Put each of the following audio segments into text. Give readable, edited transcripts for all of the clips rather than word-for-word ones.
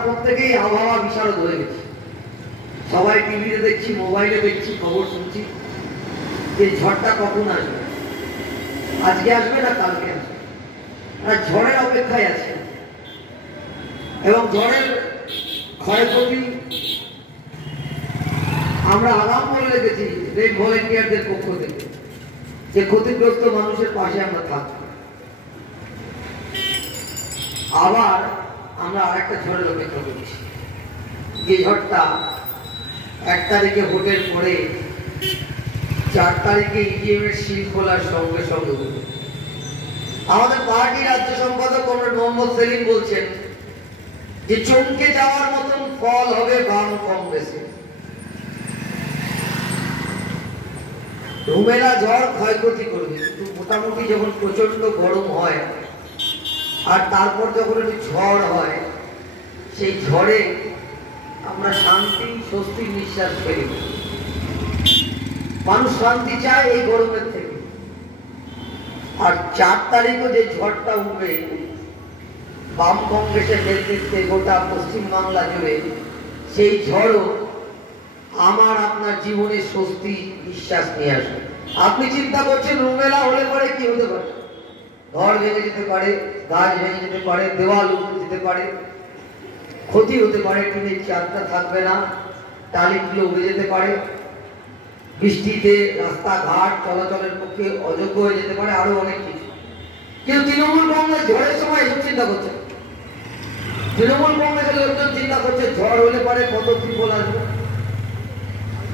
প্রত্যেকেই আবহাওয়া বিশারদ হয়ে গেছে। সবাই টিভিতে দেখছি, মোবাইলে দেখছি, খবর শুনছি যে ঝড়টা কখন আসবে, আজকে আসবে না কালকে আসবে, আর ঝড়ের অপেক্ষায় আছে। এবং ঝড়ের ক্ষয়ক্ষতি আমরা আগাম করে রেখেছি রেড ভলেন্টিয়ারদের পক্ষ থেকে যে ক্ষতিগ্রস্ত মানুষের পাশে আমরা থাকবো। আবার আমরা আরেকটা ঝড়ের অপেক্ষা করছি, যে ঝড়টা 1 তারিখে ভোটের পরে 4 তারিখে ইভিএম এর সিল খোলার সঙ্গে সঙ্গে হবে। আমাদের পার্টি রাজ্য সম্পাদক মোহাম্মদ সেলিম বলছেন যে চমকে যাওয়ার মতন ফল হবে বাম কংগ্রেসে। রুমেলা ঝড় ক্ষয়ক্ষতি করবে, কিন্তু মোটামুটি যখন প্রচন্ড গরম হয় আর তারপর যখন একটু ঝড় হয়, সেই ঝড়ে আমরা শান্তি স্বস্তির নিঃশ্বাস ফেলি। মানুষ শান্তি চায় এই গরমের থেকে। আর 4 তারিখও যে ঝড়টা উঠবে বাম কংগ্রেসের নেতৃত্বে গোটা পশ্চিমবাংলা জুড়ে, সেই ঝড়ও আমার আপনার জীবনে স্বস্তি নিঃশ্বাস নিয়ে আসবে। আপনি চিন্তা করছেন রুমেলা হলে পরে কি হতে পারে? ঘর ভেঙে যেতে পারে, গাছ ভেঙে যেতে পারে, দেওয়াল উঠে যেতে পারে, ক্ষতি হতে পারে, টিনের চালটা থাকবে না, টালিগুলো উড়ে যেতে পারে, বৃষ্টিতে রাস্তাঘাট চলাচলের পক্ষে অযোগ্য হয়ে যেতে পারে, আরো অনেক কিছু। কিন্তু তৃণমূল কংগ্রেস ঝড়ের সময় এসব চিন্তা করছে। তৃণমূল কংগ্রেসের লোকজন চিন্তা করছে ঝড় হলে পরে কত ত্রিপল আসবে।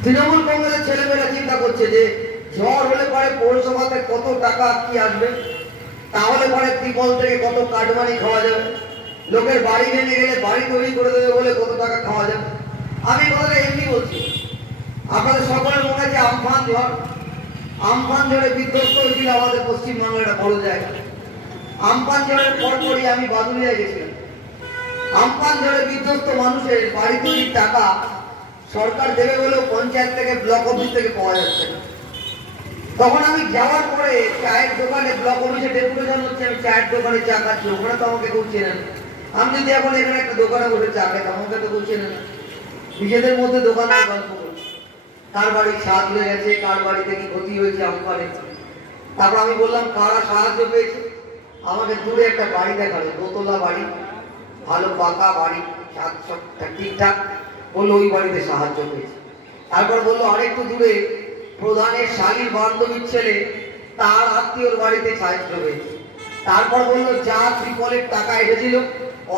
তৃণমূল কংগ্রেসের ছেলেমেয়েরা চিন্তা করছে যে ঝড় হলে পরে পৌরসভাতে কত টাকা কি আসবে, তাহলে পরে ত্রিপল থেকে কত কাটমানি খাওয়া যাবে, লোকের বাড়ি ভেঙে গেলে বাড়ি তৈরি করে দেবে বলে কত টাকা খাওয়া যাবে। আমি কথাটা এমনি বলছি, আপনাদের সকলের মনে আছে আমফান ঝড়। আমফান ঝড়ে বিধ্বস্ত হয়েছিল আমাদের পশ্চিমবাংলার একটা বড় জায়গা। আমফান ঝড়ের পরপরই আমি বাদুড়িয়া গেছিলাম। আমফান ঝড়ে বিধ্বস্ত মানুষের বাড়ি তৈরির টাকা সরকার দেবে বলেও পঞ্চায়েত থেকে ব্লক অফিস থেকে পাওয়া যাচ্ছে না। তখন আমি যাওয়ার পরে চায়ের দোকানে, ব্লক অফিসে ডেপুটেশন হচ্ছে, আমি চায়ের দোকানে চা খাচ্ছি, ওখানে তো আমাকে কেউ চেনে না। আমি যদি এখন এখানে একটা দোকানে বসে চা খাই, আমাকে তো কেউ চেনে না। নিজেদের মধ্যে দোকানের গল্প করছি, কার বাড়ি স্বাদ হয়ে গেছে, কার বাড়িতে কি ক্ষতি হয়েছে আমফানে। তারপর আমি বললাম কারা সাহায্য পেয়েছে। আমাকে দূরে একটা বাড়ি দেখালো, দোতলা বাড়ি, ভালো পাকা বাড়ি, সব ঠিকঠাক। বললো ওই বাড়িতে সাহায্য পেয়েছে। তারপর বললো আরেকটু দূরে প্রধানের শালীর বান্ধবীর ছেলে, তার আত্মীয়র বাড়িতে সাহায্য পেয়েছে। তারপর বললো যা ত্রিপলের টাকা এসেছিল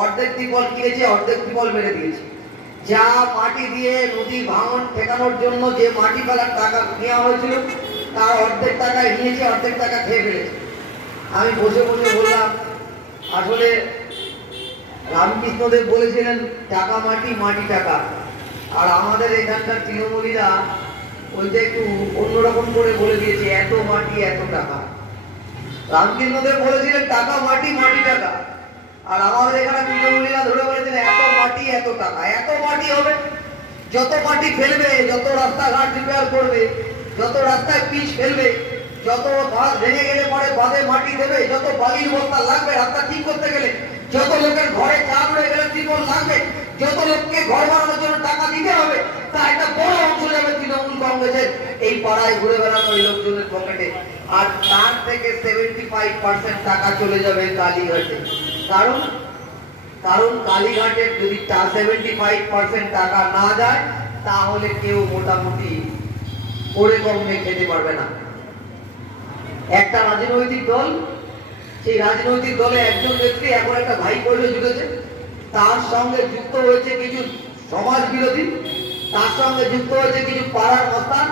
অর্ধেক ত্রিপল কিনেছে, অর্ধেক ত্রিপল মেরে দিয়েছে। যা মাটি দিয়ে নদীর ভাঙন ঠেকানোর জন্য যে মাটি ফেলার টাকা নেওয়া হয়েছিল তার অর্ধেক টাকা নিয়েছে, অর্ধেক টাকা খেয়ে ফেলেছে। আমি বসে বসে বললাম আসলে রামকৃষ্ণদেব বলেছিলেন টাকা মাটি, মাটি টাকা। আর আমাদের এখানকার তৃণমূলীরা ওইটা একটু অন্যরকম করে বলে দিয়েছে, এত মাটি এত টাকা। রামকৃষ্ণদেব বলেছিলেন টাকা মাটি, মাটি টাকা। আর আমাদের এখানে তৃণমূলীরা ধরে বলেছেন এত মাটি এত টাকা। এত মাটি হবে, যত মাটি ফেলবে, যত রাস্তাঘাট রিপেয়ার করবে, যত রাস্তায় পিচ ফেলবে, যত বাঁধ ভেঙে গেলে পরে বাঁধে মাটি দেবে, যত বালির বস্তা লাগবে রাস্তা ঠিক করতে গেলে, যত লোকের ঘরে চাপ রয়ে গেলে ত্রিপল লাগবে, যত লোককে ঘর বানানোর জন্য টাকা দিতে হবে, তা একটা বড় অংশ যাবে তৃণমূল কংগ্রেসের এই পাড়ায় ঘুরে বেড়ানো এই লোকজনের পকেটে। আর তার থেকে 75% টাকা চলে যাবে কালীঘাটে। কারণ কালীঘাটের যদি 75% টাকা না যায় তাহলে কেউ মোটামুটি করে কমে খেতে পারবে না। একটা রাজনৈতিক দল, সেই রাজনৈতিক দলে একজন ব্যক্তি এখন একটা ভাই করে জুড়েছে, তার সঙ্গে যুক্ত হয়েছে কিছু সমাজ বিরোধী, তার সঙ্গে যুক্ত হয়েছে কিছু পাড়ার মস্তান,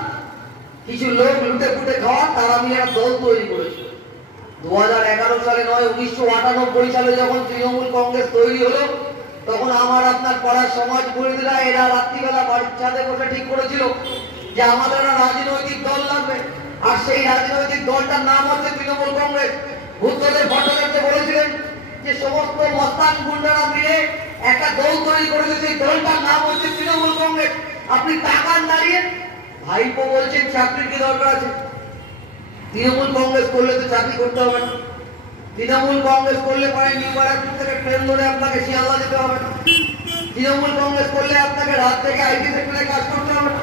কিছু লোক লুটে ফুটে খাওয়া, তারা মিলে একটা দল তৈরি করেছে। 2011 সালে নয়, 1998 সালে যখন তৃণমূল কংগ্রেস তৈরি হলো, তখন আমার আপনার পাড়ার সমাজ বিরোধীরা এরা রাত্রিবেলা বাড়ির ছাদে বসে ঠিক করেছিল যে আমাদের রাজনৈতিক দল লাগবে, আর সেই রাজনৈতিক দলটার নাম হচ্ছে তৃণমূল কংগ্রেস। বুদ্ধদেব ভট্টাচার্য বলেছিলেন যে সমস্ত মস্তান গুন্ডারা মিলে একটা দল তৈরি করেছে, সেই দলটার নাম হচ্ছে তৃণমূল কংগ্রেস। আপনি টাকার দাঁড়িয়ে ভাইপো বলছেন চাকরির কি দরকার আছে? তৃণমূল কংগ্রেস করলে তো চাকরি করতে হবে না। তৃণমূল কংগ্রেস করলে পরে নিউ ব্যারাকপুর থেকে ট্রেন ধরে আপনাকে শিয়ালদা যেতে হবে না। তৃণমূল কংগ্রেস করলে আপনাকে রাত থেকে আইটি সেক্টরে কাজ করতে হবে না।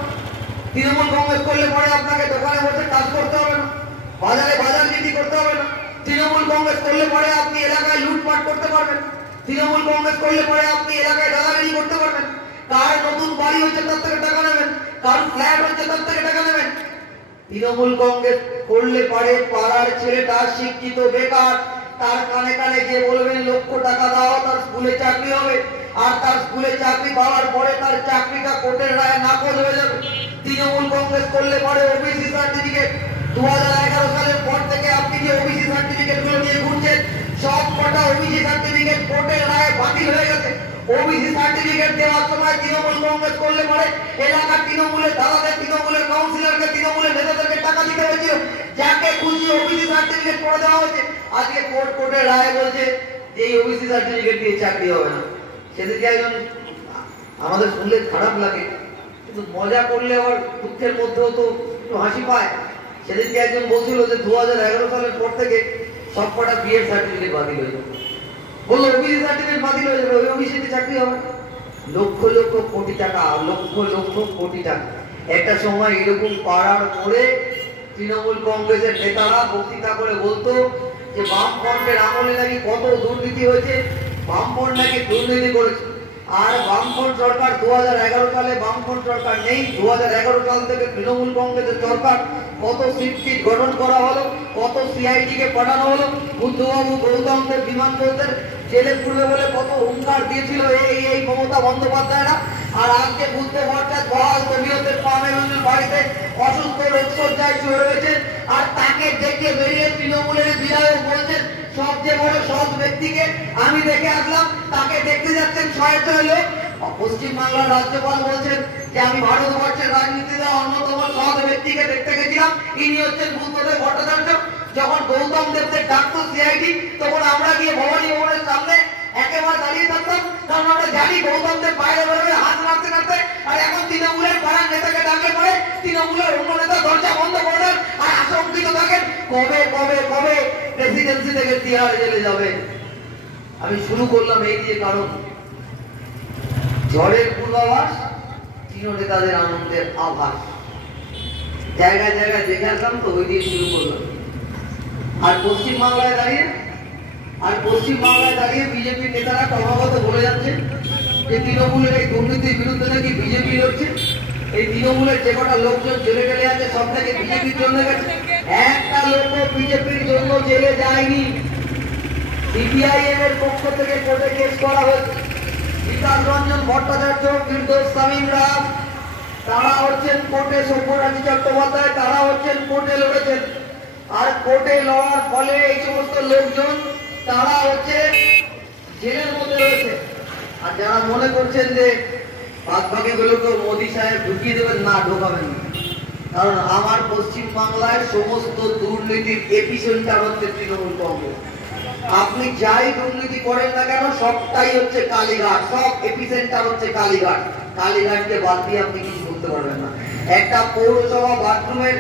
তৃণমূল কংগ্রেস করলে পরে আপনাকে দোকানে বসে কাজ করতে হবে না, বাজারে বাজার নীতি করতে হবে না। তৃণমূল কংগ্রেস করলে পরে আপনি এলাকায় লুটপাট করতে পারবেন। তৃণমূল কংগ্রেস করলে পরে আপনি এলাকায় দাদাগিরি করতে পারবেন। কার নতুন বাড়ি হচ্ছে তার থেকে টাকা নেবেন, কার ফ্ল্যাট হচ্ছে তার থেকে টাকা নেবেন। তৃণমূল কংগ্রেস করলে পরে পাড়ার ছেলেটা শিক্ষিত বেকার, তার কানে কানে গিয়ে বলবেন লক্ষ টাকা দাও, তার স্কুলে চাকরি হবে। আর তার স্কুলে চাকরি পাওয়ার পরে তার চাকরিটা কোর্টের রায়ে নাকচ হয়ে যাবে। তৃণমূল কংগ্রেস করলে পরে ওবিসি সার্টিফিকেট 2011 সালের পর থেকে আপনি যে ওবিসি সার্টিফিকেট গুলো নিয়ে ঘুরছেন, সব কটা ওবিসি সার্টিফিকেট কোর্টের রায়ে বাতিল হয়ে গেছে। ওবিসি সার্টিফিকেট দেওয়ার সময় তৃণমূল কংগ্রেস করলে পরে এলাকার তৃণমূলের দাদাদের, তৃণমূলের কাউন্সিলরকে, তৃণমূলের নেতাদেরকে টাকা দিতে হয়েছিল। যাকে খুশি ওবিসি সার্টিফিকেট করে দেওয়া হয়েছে। আজকে কোর্টের রায় বলছে যে এই ওবিসি সার্টিফিকেট দিয়ে চাকরি হবে না। সেদিকে একজন, আমাদের শুনলে খারাপ লাগে কিন্তু মজা করলে আবার দুঃখের মধ্যেও তো একটু হাসি পায়। সেদিনকে একজন বলছিল যে 2011 সালের পর থেকে সব কটা বিএড সার্টিফিকেট বাতিল হয়ে যাবে। বললো ওবিসি সার্টিফিকেট বাতিল হয়ে যাবে, ওই ওবিসিতে চাকরি হবে। লক্ষ লক্ষ কোটি টাকা, লক্ষ লক্ষ কোটি টাকা। একটা সময় এরকম পাড়ার মোড়ে তৃণমূল কংগ্রেসের নেতারা বক্তৃতা করে বলতো যে বামফ্রন্টের আমলে নাকি কত দুর্নীতি হয়েছে, বামফ্রন্ট নাকি দুর্নীতি করেছে। আর বামফ্রন্ট সরকার 2011 সালে বামফ্রন্ট সরকার নেই, 2011 সাল থেকে তৃণমূল কংগ্রেসের সরকার। কত সিট গঠন করা হলো, কত সিআইডি কে পাঠানো হলো, বুদ্ধবাবু গৌতম দেব বিমানবন্দর জেলে পুরবে বলে কত হুঙ্কার দিয়েছিল এই মমতা বন্দ্যোপাধ্যায়রা। আর আজকে বুদ্ধ ভট্টাচার্য বহাল তবিয়তের পামের বাড়িতে অসুস্থ রোগসজ্জায় শুয়ে রয়েছে। আর তাকে দেখে বেরিয়ে তৃণমূলের বিধায়ক বলছেন সবচেয়ে বড় সৎ ব্যক্তিকে আমি দেখে আসলাম, তাকে দেখতে যাচ্ছেন 6 লোক। পশ্চিমবাংলার রাজ্যপাল বলছেন যে আমি ভারতবর্ষের রাজনীতিতে অন্যতম সৎ ব্যক্তিকে দেখতে গেছিলাম, ইনি হচ্ছেন বুদ্ধদেব ভট্টাচার্য। যখন গৌতম দেবদের ডাকতো সিআইডি, তখন আমরা গিয়ে ভবানী ভবনের সামনে একেবারে দাঁড়িয়ে থাকতাম, কারণ আমরা জানি গৌতম দেব বাইরে বেরোবে হাত নাড়তে নাড়তে। আর এখন তৃণমূলের পাড়ার নেতাকে ডাকলে পরে তৃণমূলের অন্য নেতা দরজা বন্ধ করে দেন আর আশঙ্কিত থাকেন কবে কবে কবে প্রেসিডেন্সি থেকে তিহাড় জেলে যাবে। আমি শুরু করলাম এই দিয়ে, কারণ ঝড়ের পূর্বাভাস, তৃণ নেতাদের আনন্দের আভাস, জায়গায় জায়গায় দেখে আসলাম, তো ওই দিয়ে শুরু করলাম। আর পশ্চিমবাংলায় দাঁড়িয়ে বিজেপির নেতারা ক্রমাগত বলে যাচ্ছে যে তৃণমূলের এই দুর্নীতির বিরুদ্ধে নাকি বিজেপি লড়ছে। এই তৃণমূলের যে কটা লোকজন জেলে গেলে আছে সব থেকে বিজেপির জন্য গেছে, একটা লোক বিজেপির জন্য জেলে যায়নি। সিপিআইএম এর পক্ষ থেকে কোর্টে কেস করা হয়েছে। বিকাশ রঞ্জন ভট্টাচার্য, ফিরদৌস শামীম রাজ, তারা হচ্ছেন কোর্টে, সব্যসাচী চট্টোপাধ্যায়, তারা হচ্ছেন কোর্টে লড়েছেন। আর কোর্টে লড়ার ফলে এই সমস্ত লোকজন তারা হচ্ছে জেলের মধ্যে রয়েছে। আর যারা মনে করছেন যে বাদবাকি গুলোকে মোদী সাহেব ঢুকিয়ে দেবেন, না, ঢোকাবেন না। কারণ আমার পশ্চিম বাংলায় সমস্ত দুর্নীতির এপিসেন্টার হচ্ছে তৃণমূল কংগ্রেস। আপনি যাই দুর্নীতি করেন না কেন সবটাই হচ্ছে কালীঘাট, সব এপিসেন্টার হচ্ছে কালীঘাট। কালীঘাটকে বাদ দিয়ে আপনি কিছু করতে পারবেন না। একটা পৌরসভা বাথরুমের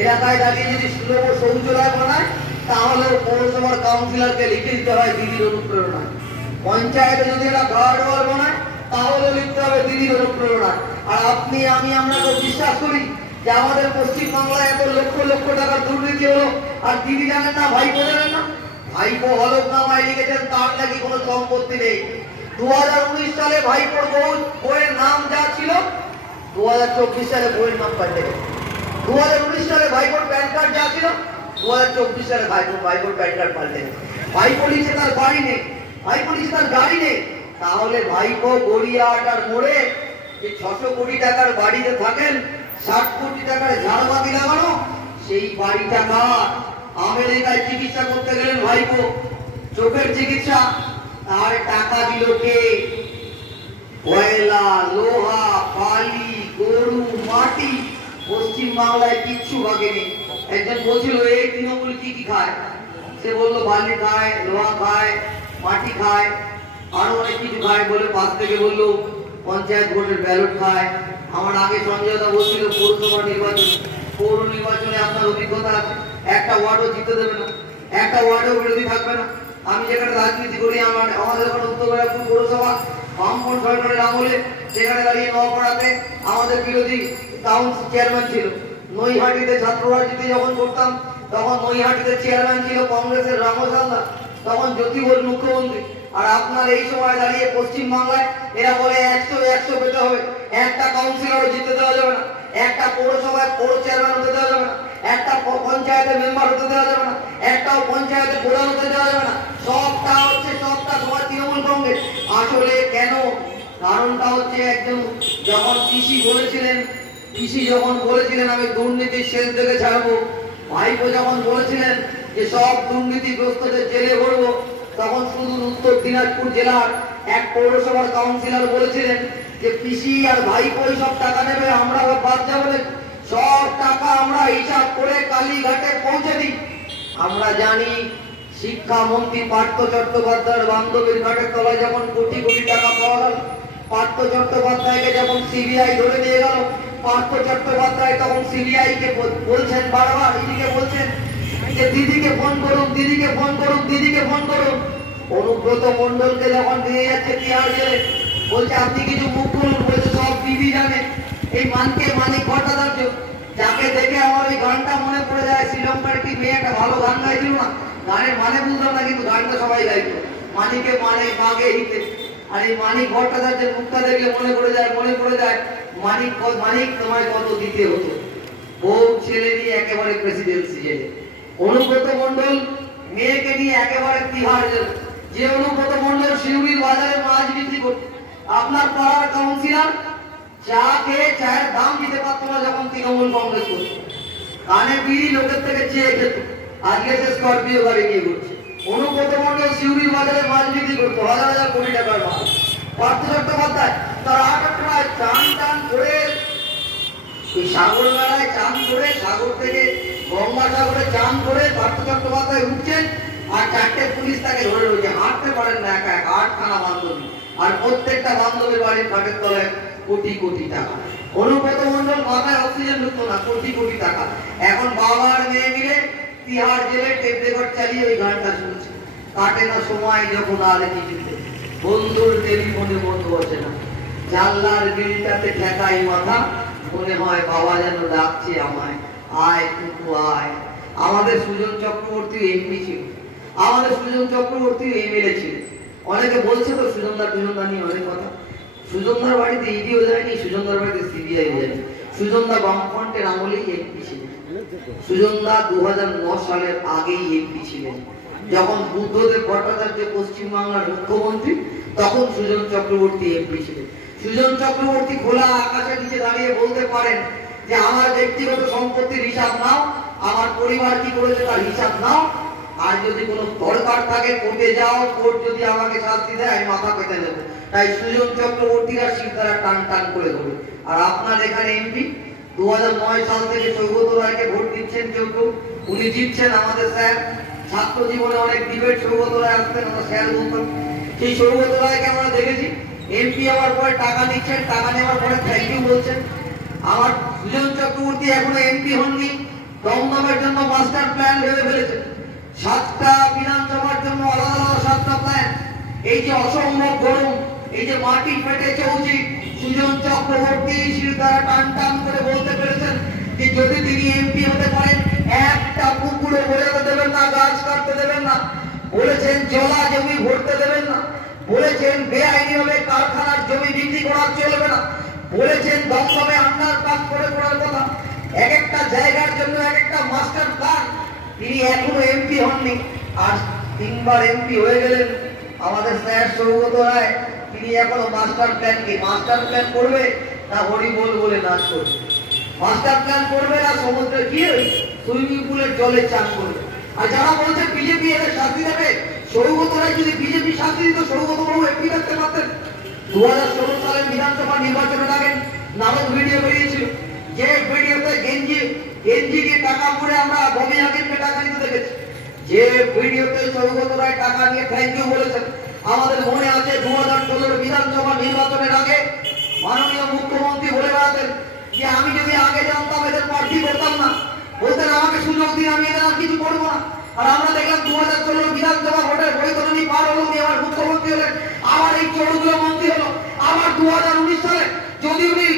এলাকায় দাঁড়িয়ে যদি সুলভ শৌচালয় বানায়, তাহলে পৌরসভার কাউন্সিলরকে লিখে দিতে হয় দিদির অনুপ্রেরণায়। পঞ্চায়েতে যদি একটা গার্ডওয়াল বানায়, তাহলে লিখতে হবে দিদির অনুপ্রেরণায়। আর আপনি আমরা তো বিশ্বাস করি যে আমাদের পশ্চিমবাংলায় এত লক্ষ লক্ষ টাকার দুর্নীতি হলো, আর দিদি জানেন না, ভাইপো জানেন না। ভাইপো হলফনামায় লিখেছেন তার নাকি কোনো সম্পত্তি নেই। 2019 সালে ভাইপোর বইয়ের নাম যা ছিল, 2024 সালে বইয়ের নাম পাল্টে গেছে। 2019 সালে ভাইপোর প্যান কার্ড যা ছিল, 2024 সালে ভাইপোর প্যান কার্ড পাল্টে গেছে। ভাইপো লিখে তার বাড়ি নেই, ভাইপো লিখে তার গাড়ি নেই। তাহলে ভাইপো গড়িয়াহাট আর মোড়ে যে 600 কোটি টাকার বাড়িতে থাকেন, 60 কোটি টাকার ঝাড়বাতি লাগানো, সেই বাড়িটা কার? আমেরিকায় চিকিৎসা করতে গেলেন ভাইপো, চোখের চিকিৎসা, তার টাকা দিল কে? কয়লা, লোহা, বালি, গরু, মাটি। পশ্চিম বাংলায় কিচ্ছু বাকি নেই। একজন বলছিল এই তৃণমূল কি কি খায়, সে বললো বালি খায়, লোহা খায়, মাটি খায়, আরো অনেক কিছু খায়। বলে পাশ থেকে বললো পঞ্চায়েত ভোটের ব্যালট খায়। আমার আগে সঞ্জয় দা বলছিল পৌরসভা নির্বাচন, পৌর নির্বাচনে আপনার অভিজ্ঞতা আছে, একটা ওয়ার্ডও জিতে দেবে না, একটা ওয়ার্ডও বিরোধী থাকবে না। আমি যেখানে রাজনীতি করি, আমাদের ওখানে উত্তর ব্যারাকপুর পৌরসভা বামপন সরকারের আমলে সেখানে দাঁড়িয়ে নওপাড়াতে আমাদের বিরোধী কাউন্সিল চেয়ারম্যান ছিল। নৈহাটিতে ছাত্র রাজনীতি যখন করতাম তখন নৈহাটিতে চেয়ারম্যান ছিল কংগ্রেসের রামসাল্লা, তখন জ্যোতি বোস মুখ্যমন্ত্রী। আর আপনার এই সময় দাঁড়িয়ে পশ্চিম বাংলায় এরা বলে 100 পেতে হবে, একটা কাউন্সিলরও জিতে দেওয়া যাবে না, একটা পৌরসভায় পৌর চেয়ারম্যান হতে দেওয়া যাবে না, একটা পঞ্চায়েতের মেম্বার হতে দেওয়া যাবে না, একটাও পঞ্চায়েতের প্রধান হতে দেওয়া যাবে না। সবটা সবাই তৃণমূল কংগ্রেস। আসলে কেন? কারণটা হচ্ছে একজন যখন পিসি বলেছিলেন আমি দুর্নীতির শেষ থেকে ছাড়বো, ভাইপো যখন বলেছিলেন যে সব দুর্নীতিগ্রস্তদের জেলে ভরবো, তখন শুধু উত্তর দিনাজপুর জেলার এক পৌরসভার কাউন্সিলর বলেছিলেন যে পিসি আর ভাইপো সব টাকা নেবে, আমরা বাদ যাবো না, সব টাকা আমরা হিসাব করে কালীঘাটে পৌঁছে দিই। আমরা জানি শিক্ষামন্ত্রী পার্থ চট্টোপাধ্যায়ের বান্ধবীর ঘাটের তলায় যখন কোটি কোটি টাকা পাওয়া গেল, পার্থ চট্টোপাধ্যায়কে যখন সিবিআই ধরে নিয়ে গেল, পার্থ চট্টোপাধ্যায় তখন সিবিআই কে বলছেন বারবার, দিদিকে বলছেন যে দিদিকে ফোন করুন, দিদিকে ফোন করুন, দিদিকে ফোন করুন। অনুব্রত মন্ডলকে যখন নিয়ে যাচ্ছে তিহার জেলে, বলছে আপনি কিছু মুখ খুলুন, বলছে সব দিদি জানে। এই মানিক ভট্টাচার্য, যাকে দেখে আমার ওই গানটা মনে পড়ে যায়, শ্রীলঙ্কার কি মেয়ে একটা ভালো গান গাইছিল না, গানের মানে বুঝলাম না কিন্তু গানটা সবাই গাইতো, মানিকে মানে মাগে হিতে। আর এই মানিক ভট্টাচার্যের মুখটা দেখলে মনে পড়ে যায় মানিক তোমায় কত দিতে হতো, বউ ছেলে নিয়ে একেবারে প্রেসিডেন্সি জেলে। অনুব্রত মন্ডল মেয়েকে নিয়ে একেবারে তিহার জেলে। যে অনুব্রত মন্ডল শিউরির বাজারে মাছ বিক্রি করত, আপনার পাড়ার কাউন্সিলর চা খেয়ে চায়ের দাম দিতে পারতো না যখন তৃণমূল কংগ্রেস করত, কানে বিড়ি লোকের থেকে চেয়ে খেত, আজকে সে স্করপিও গাড়ি নিয়ে ঘুরছে। অনুব্রত মন্ডল শিউরির বাজারে মাছ বিক্রি করতো, হাজার কোটি টাকার মাছ। পার্থ চট্টোপাধ্যায় তার আটটায় চান করে এই সাগর মেলায় চান করে, সাগর থেকে গঙ্গাসাগরে চান করে পার্থ চট্টোপাধ্যায় উঠছেন, আর 4টে পুলিশ তাকে ধরে রয়েছে, হাঁটতে পারেন না একা একা, 8খানা বান্ধবী, আর প্রত্যেকটা বান্ধবীর বাড়ির ঘাটের তলায় কোটি কোটি টাকা। অনুব্রত মন্ডল মাথায় অক্সিজেন ঢুকতো না, কোটি কোটি টাকা। এখন বাবা আর মেয়ে মিলে তিহার জেলে টেপ রেকর্ড চালিয়ে ওই গানটা শুনছে, কাটে না সময় যখন আর চিঠিতে, বন্ধুর টেলিফোনে বন্ধু বসে না, জানলার গিলটাতে ঠেকাই মাথা, মনে হয় বাবা যেন ডাকছে আমায়, আয় টুকু আয়। আমাদের সুজন চক্রবর্তী এমপি ছিল, আমাদের সুজন চক্রবর্তী এমএলএ ছিল। অনেকে বলছে তো সুজনদার নিয়ে অনেক কথা। সুজনদার বাড়িতে ইডিও যায়নি, সুজনদার বাড়িতে সিবিআই যায়নি। সুজনদা বামফ্রন্টের আমলেই এমপি ছিলেন। সুজনদা 2009 সালের আগেই এমপি ছিলেন। যখন বুদ্ধদেব ভট্টাচার্য পশ্চিমবাংলার মুখ্যমন্ত্রী, তখন সুজন চক্রবর্তী এমপি ছিলেন। সুজন চক্রবর্তী খোলা আকাশের নিচে দাঁড়িয়ে বলতে পারেন যে আমার ব্যক্তিগত সম্পত্তির হিসাব নাও, আমার পরিবার কি করেছে তার হিসাব নাও, আর যদি কোনো দরকার থাকে কোর্টে যাও, কোর্ট যদি আমাকে শাস্তি দেয় আমি মাথা পেতে নেব। তাই সুজন চক্রবর্তীরা শিরদাঁড়া টান করে ধরে। আর আপনার এখানে এমপি 2009 সাল থেকে সৌগত রায়কে ভোট দিচ্ছেন কেউ, উনি জিতছেন। আমাদের স্যার ছাত্র জীবনে অনেক ডিবেট সৌগত রায় আসতেন, আমরা স্যার বলতাম। সেই সৌগত রায়কে আমরা দেখেছি এমপি হওয়ার পরে টাকা নিচ্ছেন, টাকা নেওয়ার পরে থ্যাংক ইউ বলছেন। আমার সুজন চক্রবর্তী এখনো এমপি হননি, দমদমের জন্য মাস্টার প্ল্যান ভেবে ফেলেছেন, 7টা বিধানসভার জন্য আলাদা 7টা প্ল্যান। এই যে অসম্ভব গরম, এই যে মাটি ফেটে চলছে, সুজন চক্রবর্তী শিরদাঁড়া টান করে বলতে পেরেছেন যে যদি তিনি এমপি হতে পারেন একটা পুকুরে বোঝাতে দেবেন না, গাছ কাটতে দেবেন না, বলেছেন জলা জমি ভরতে দেবেন না, বলেছেন বেআইনিভাবে কারখানার জমি বিক্রি করা চলবে না, বলেছেন দমদমে আন্ডারপাস করে করার কথা। এক একটা জায়গার জন্য এক একটা মাস্টার প্ল্যান। তিনি এখনো এমপি হননি, আর 3বার এমপি হয়ে গেলেন আমাদের স্যার সৌগত রায়। তিনি এখনো মাস্টার প্ল্যান করবে না হরি বলে নাচ করবে, মাস্টার প্ল্যান করবে না সমুদ্রে গিয়ে সুইমিং পুলের জলে চান করবে। আর যারা বলছে বিজেপি এদের শাস্তি দেবে, সৌগত রায় যদি বিজেপি শাস্তি দিত সৌগত বাবু এমপি থাকতে পারতেন। 2016 সালের বিধানসভা নির্বাচনের আগে নারদ ভিডিও বেরিয়েছিল, যে ভিডিওতে গেঞ্জি দিয়ে টাকা পরে আমরা ববি হাকিমকে টাকা নিতে দেখেছি, যে ভিডিওতে সৌগত রায় টাকা নিয়ে থ্যাংক ইউ বলেছেন। আমাদের মনে আছে 2016 বিধানসভা নির্বাচনের আগে মাননীয় মুখ্যমন্ত্রী বলে বেড়াতেন যে আমি যদি আগে জানতাম এদের প্রার্থী করতাম না, বলতেন আমাকে সুযোগ দিন, আমি এদের আর কিছু করবো না। আর আমরা দেখলাম 2016 বিধানসভা ভোটের বৈতরণী পার হলো, এবার মুখ্যমন্ত্রী হলেন, আবার এই চোরগুলো মন্ত্রী হলো। আবার 2019 সালে যদি উনি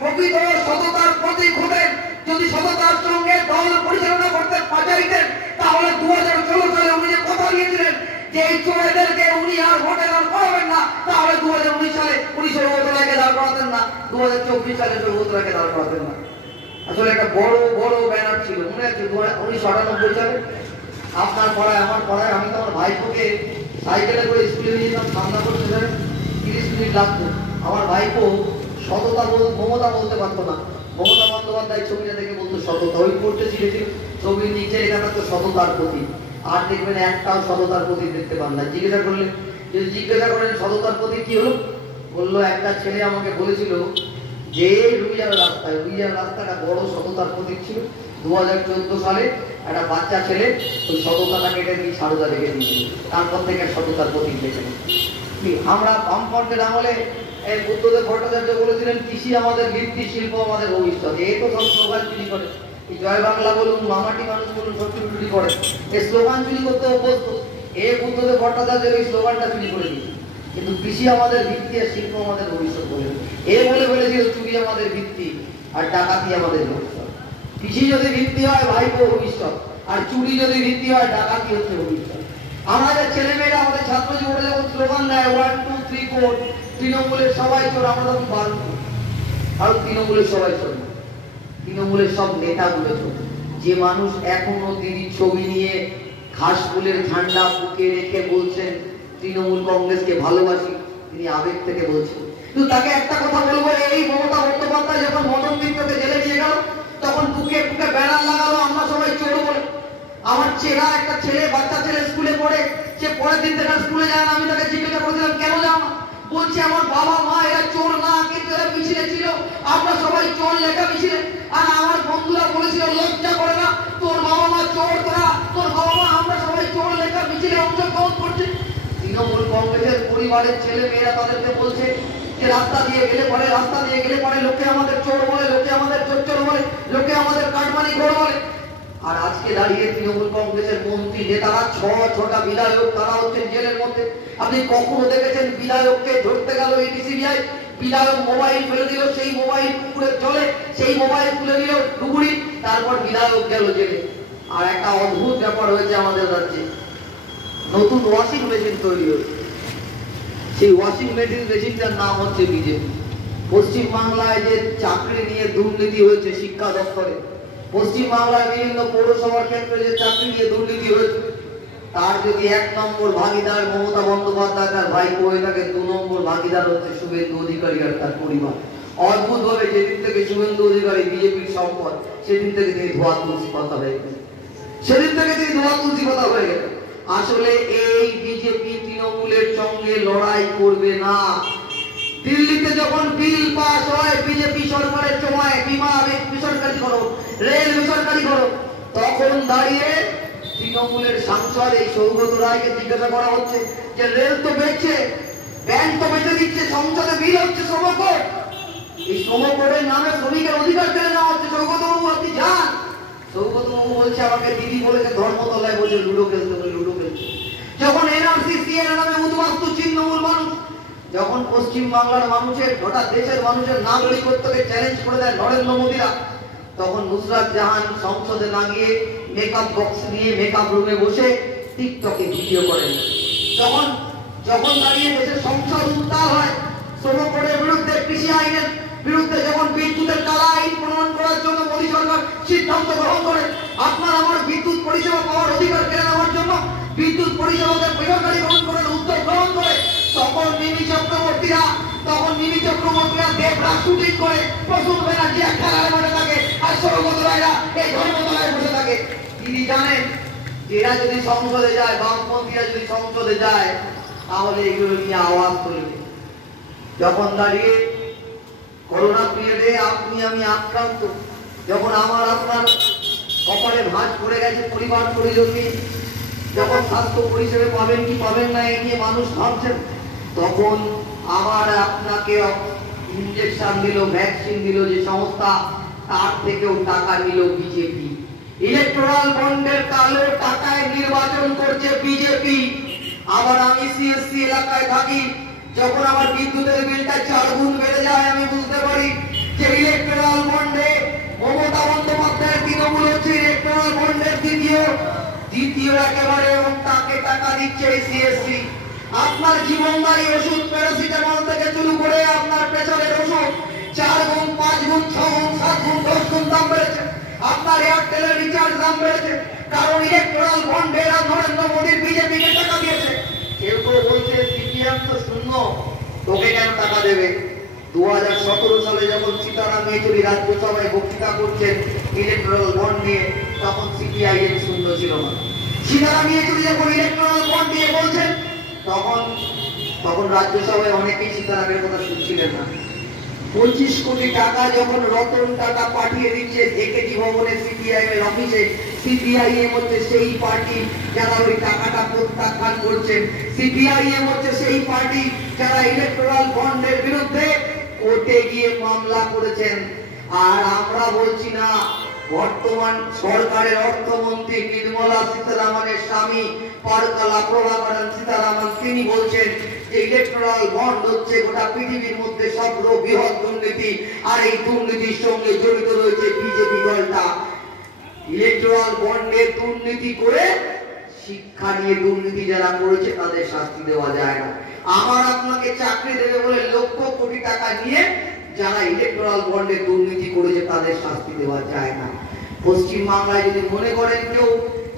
প্রকৃত সততার প্রতীক হতেন, যদি সততার সঙ্গে দল পরিচালনা করতে চাইতেন, তাহলে 2016 সালে উনি যে কথা দিয়েছিলেন যে এই চোরেদেরকে উনি আর ভোটে দাঁড় করাবেন না, তাহলে 2019 সালে উনি সৌগত রায়কে দাঁড় করাতেন না, 2024 সালে সৌগত রায়কে দাঁড় করাতেন না। আসলে একটা বড় বড় ব্যানার ছিল, মনে আছে 1998 সালে আপনার পড়ায় আমার পড়ায়, আমি তো আমার ভাইপোকে সাইকেলে করে স্কুলে নিয়ে যেতাম, সামনা করতে 30 মিনিট লাগতো। আমার ভাইপো সততা মমতা বলতে পারতো না, মমতা বন্দ্যোপাধ্যায় ছবিটা দেখে বলতো সততা, ওই পড়তে শিখেছিল, ছবির নিচে লেখা থাকতো সততার প্রতীক। আর দেখবেন একটাও সততার প্রতীক দেখতে পান না। জিজ্ঞাসা করলে, যদি জিজ্ঞাসা করেন সততার প্রতীক কি হলো, বললো একটা ছেলে আমাকে বলেছিল যে রুইয়ার রাস্তায়, রুইয়ার রাস্তাটা বড় সততার প্রতীক ছিল। 2014 সালে একটা বাচ্চা ছেলে ওই সততাটা কেটে দিয়ে সারদা রেখে দিয়েছিল, তারপর থেকে সততার প্রতীক দেখে। আমরা বামফ্রন্টের আমলে বুদ্ধদেব ভট্টাচার্য বলেছিলেন কৃষি আমাদের ভিত্তি, শিল্প আমাদের ভবিষ্যৎ। এই তো সব স্লোগান চুরি করে, জয় বাংলা বলুন, মামাটি মানুষ বলুন, সব চুরি করে, এই স্লোগান চুরি করতে অভ্যস্ত। বুদ্ধদেব ভট্টাচার্যের ওই স্লোগানটা চুরি করে দিয়েছে, কিন্তু কৃষি আমাদের ভিত্তি আর শিল্প আমাদের ভবিষ্যৎ বলে বলে বলেছিল চুরি আমাদের ভিত্তি আর ডাকাতি আমাদের ভবিষ্যৎ। কৃষি যদি ভিত্তি হয় ভাইপো ভবিষ্যৎ, আর চুরি যদি ভিত্তি হয় ডাকাতি হচ্ছে ভবিষ্যৎ। আমাদের ছেলেমেয়েরা, আমাদের ছাত্র জীবনে যখন স্লোগান দেয় 1 2 3 4, তৃণমূলের সবাই চোর, আমরা তখন পারব, আর তৃণমূলের সবাই চোর, তৃণমূলের সব নেতাগুলো চোর। যে মানুষ এখনো দিদির ছবি নিয়ে ঘাসফুলের ঝান্ডা বুকে রেখে বলছেন তৃণমূল কংগ্রেসকে ভালোবাসি, তিনি আবেগ থেকে বলছেন। কিন্তু তাকে একটা কথা বলবো, এই মমতা বন্দ্যোপাধ্যায় যখন মদন মিত্রকে জেলে নিয়ে গেল, তখন বুকে বুকে ব্যানার লাগালো আমরা সবাই চোর বলে। আমার চেনা একটা ছেলে, বাচ্চা ছেলে স্কুলে পড়ে, সে পরের দিন থেকে স্কুলে যায় না। আমি তাকে জিজ্ঞাসা করেছিলাম কেন যাও না, বলছে আমার বাবা মা এরা চোর না, কিন্তু এরা মিছিলে ছিল, আমরা সবাই চোর লেখা মিছিলে। আর আমার বন্ধুরা বলেছিল লজ্জা করে না, তোর বাবা মা চোর, তোর বাবা মা, আমরা সবাই চোর লেখা মিছিলে অংশগ্রহণ করছি। তৃণমূল কংগ্রেসের পরিবারের ছেলে মেয়েরা তাদেরকে বলছে যে রাস্তা দিয়ে গেলে পরে লোকে আমাদের চোর বলে, লোকে আমাদের চোর বলে, লোকে আমাদের কাটমানি ঘোর বলে। আর আজকে দাঁড়িয়ে তৃণমূল কংগ্রেসের মন্ত্রী নেতারা, 6টা বিধায়ক, তারা হচ্ছেন জেলের মধ্যে। আপনি কখনো দেখেছেন বিধায়ককে ধরতে গেল সিবিআই, বিধায়ক মোবাইল ফেলে দিল, সেই মোবাইল পুকুরের জলে, সেই মোবাইল তুলে দিল ডুবুরি, তারপর বিধায়ক গেল জেলে। আর একটা অদ্ভুত ব্যাপার হয়েছে আমাদের রাজ্যে, নতুন ওয়াশিং মেশিন তৈরি হয়েছে, সেই ওয়াশিং মেশিনটার নাম হচ্ছে বিজেপি। পশ্চিম বাংলায় যে চাকরি নিয়ে দুর্নীতি হয়েছে শিক্ষা দপ্তরে, পশ্চিম বাংলায় বিভিন্ন পৌরসভার ক্ষেত্রে যে চাকরি নিয়ে দুর্নীতি হয়েছে, তার যদি 1 নম্বর ভাগিদার মমতা বন্দ্যোপাধ্যায়, তার ভাইপো হয়ে থাকে, 2 নম্বর ভাগিদার হচ্ছে শুভেন্দু অধিকারী আর তার পরিবার। অদ্ভুত ভাবে যেদিন থেকে শুভেন্দু অধিকারী বিজেপির সম্পদ, সেদিন থেকে তিনি ধোয়া তুলসী পাতা হয়ে গেলেন, সেদিন থেকে তিনি ধোয়া তুলসী পাতা হয়ে গেলেন। আসলে এই বিজেপি তৃণমূলের সঙ্গে লড়াই করবে না। দিল্লিতে যখন বিল পাস হয় বিজেপি সরকারের সময়, বিমা বেসরকারি করো, রেল বেসরকারি করো, তখন দাঁড়িয়ে তৃণমূলের সাংসদ এই সৌগত রায়কে জিজ্ঞাসা করা হচ্ছে যে রেল তো বেচছে, ব্যাংক তো বেচে দিচ্ছে, সংসদে বিল হচ্ছে শ্রমকোড, এই শ্রমকোডের নামে শ্রমিকের অধিকার কেড়ে নেওয়া হচ্ছে। সৌগত বাবু আপনি যান। সৌগত বাবু বলছে আমাকে দিদি বলেছে ধর্মতলায় বলছে লুডো খেলতে, বলে লুডো খেলছে। যখন এনআরসি সিএর নামে উদ্বাস্তু ছিন্নমূল মানুষ, যখন পশ্চিম বাংলার মানুষের, গোটা দেশের মানুষের নাগরিকত্বকে চ্যালেঞ্জ করে দেয় নরেন্দ্র মোদীরা, তখন নুসরাত জাহান সংসদে না গিয়ে মেকআপ বক্স নিয়ে মেকআপ রুমে বসে টিকটকে ভিডিও করেন। যখন দাঁড়িয়ে দেশের সংসদ উত্তাল হয় শ্রমকোডের বিরুদ্ধে, কৃষি আইনের বিরুদ্ধে, যখন বিদ্যুতের কালা আইন প্রণয়ন করার জন্য মোদী সরকার সিদ্ধান্ত গ্রহণ করে, আপনার আমার বিদ্যুৎ পরিষেবা পাওয়ার অধিকার কেড়ে নেওয়ার জন্য বিদ্যুৎ পরিষেবাকে বেসরকারীকরণ করার উদ্যোগ গ্রহণ করে, তখন মিমি চক্রবর্তীরা দেবরাজ শুটিং করে, প্রসূন ব্যানার্জি খেলার মাঠে থাকে, আর সৌগত রায়রা এই ধর্মতলায় বসে থাকে। তিনি জানেন এরা যদি সংসদে যায়, বামপন্থীরা যদি সংসদে যায়, তাহলে এগুলো নিয়ে আওয়াজ তুলবে। যখন দাঁড়িয়ে করোনা পিরিয়ডে আপনি আমি আক্রান্ত, যখন আমার আপনার কপালে ভাঁজ পড়ে গেছে পরিবার পরিজন নিয়ে, যখন স্বাস্থ্য পরিষেবা পাবেন কি পাবেন না এই নিয়ে মানুষ ভাবছেন, তখন আমার আপনাকে ইনজেকশন দিল, ভ্যাকসিন দিল যে সংস্থা, তার থেকেও টাকা নিল বিজেপি। ইলেকট্রাল বন্ডের কালো টাকায় নির্বাচন করছে বিজেপি। আবার আমি সিএসসি এলাকায় থাকি, যখন আমার বিদ্যুতের বিলটা 4 গুণ বেড়ে যায়, আমি বুঝতে পারি যে ইলেকট্রাল বন্ডে মমতা বন্দ্যোপাধ্যায়ের তৃণমূল হচ্ছে ইলেকট্রাল বন্ডের দ্বিতীয় একেবারে, এবং তাকে টাকা দিচ্ছে সিএসসি। আপনার জীবনদায়ী ওষুধ প্যারাসিটামল থেকে শুরু করে আপনার প্রেসারের ওষুধ 4 গুণ, 5 গুণ, 6 গুণ, 7 গুণ, 10 গুণ দাম বেড়েছে। আপনার এয়ারটেলের রিচার্জ দাম বেড়েছে, কারণ ইলেকট্রাল বন্ডে নরেন্দ্র মোদীর বিজেপিকে টাকা দিয়েছে। কেউ কেউ বলছে সিপিএম তো শূন্য, তোকে কেন টাকা দেবে? 2017 সালে যখন সীতারাম ইয়েচুরি রাজ্যসভায় বক্তৃতা করছেন ইলেকট্রাল বন্ড নিয়ে, তখন সিপিআইএম শূন্য ছিল না। সীতারাম ইয়েচুরি যখন ইলেকট্রাল বন্ড নিয়ে বলছেন, তখন রাজ্যসভায় অনেকেই সীতারামের কথা শুনছিলেন না। 25 কোটি টাকা যখন রতন টাটা পাঠিয়ে দিচ্ছে একেজি ভবনে সিপিআইএম এর অফিসে, সিপিআইএম হচ্ছে সেই পার্টি যারা ওই টাকাটা প্রত্যাখ্যান করছেন। সিপিআইএম হচ্ছে সেই পার্টি যারা ইলেকট্রাল বন্ডের বিরুদ্ধে কোর্টে গিয়ে মামলা করেছেন। আর আমরা বলছি না, বর্তমান সরকারের অর্থমন্ত্রী নির্মলা সীতারামনের স্বামী পারকালা প্রভাকরণ সীতারামন তিনি বলছেন যে ইলেকট্রাল বন্ড হচ্ছে গোটা পৃথিবীর মধ্যে সর্ববৃহৎ দুর্নীতি, আর এই দুর্নীতির সঙ্গে জড়িত রয়েছে বিজেপি দলটা। ইলেকট্রাল বন্ডে দুর্নীতি করে শিক্ষা নিয়ে দুর্নীতি যারা করেছে তাদের শাস্তি দেওয়া যায় না। আমার আপনাকে চাকরি দেবে বলে লক্ষ কোটি টাকা নিয়ে যারা ইলেকট্রাল বন্ডে দুর্নীতি করেছে তাদের শাস্তি দেওয়া যায় না। পশ্চিম বাংলায় যদি মনে করেন কেউ